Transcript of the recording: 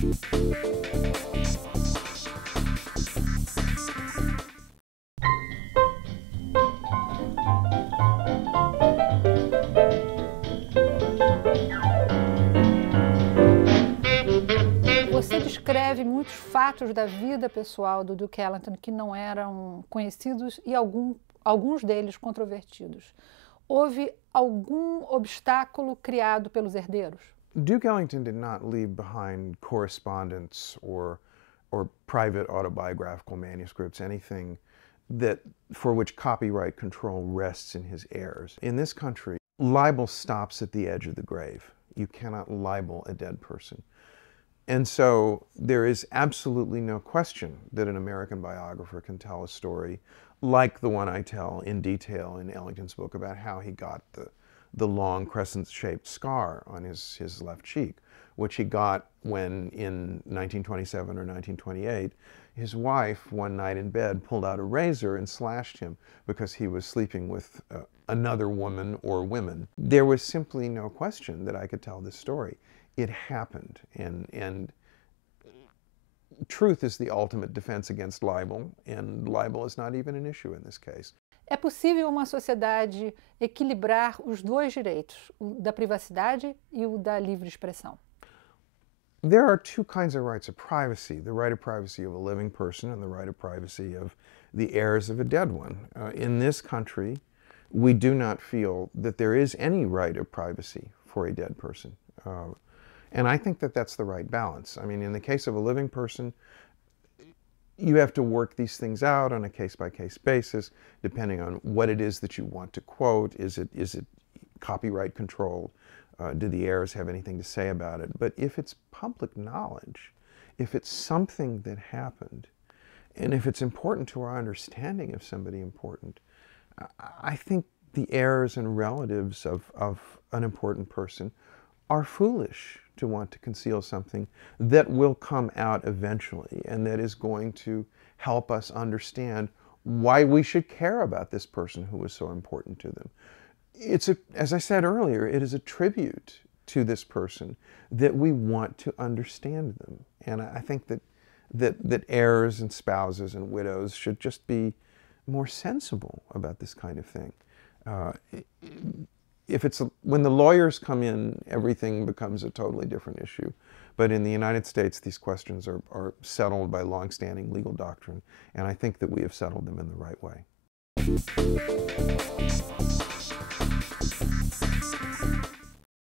Você descreve muitos fatos da vida pessoal do Duke Ellington que não eram conhecidos e alguns deles controvertidos. Houve algum obstáculo criado pelos herdeiros? Duke Ellington did not leave behind correspondence or private autobiographical manuscripts, anything for which copyright control rests in his heirs. In this country, libel stops at the edge of the grave. You cannot libel a dead person. And so there is absolutely no question that an American biographer can tell a story like the one I tell in detail in Ellington's book about how he got the long crescent-shaped scar on his left cheek, which he got when in 1927 or 1928, his wife one night in bed pulled out a razor and slashed him because he was sleeping with another woman or women. There was simply no question that I could tell this story. It happened, and truth is the ultimate defense against libel, and libel is not even an issue in this case. É possível uma sociedade equilibrar os dois direitos, o da privacidade e o da livre expressão? There are two kinds of rights of privacy, the right of privacy of a living person and the right of privacy of the heirs of a dead one. In this country, we do not feel that there is any right of privacy for a dead person. And I think that that's the right balance. I mean, in the case of a living person, you have to work these things out on a case-by-case basis, depending on what it is that you want to quote. Is it copyright controlled? Do the heirs have anything to say about it? But if it's public knowledge, if it's something that happened, and if it's important to our understanding of somebody important, I think the heirs and relatives of an important person are foolish to want to conceal something that will come out eventually and that is going to help us understand why we should care about this person who was so important to them. As I said earlier, it is a tribute to this person that we want to understand them. And I think that heirs and spouses and widows should just be more sensible about this kind of thing. When the lawyers come in, everything becomes a totally different issue. But in the United States, these questions are settled by long-standing legal doctrine, and I think that we have settled them in the right way.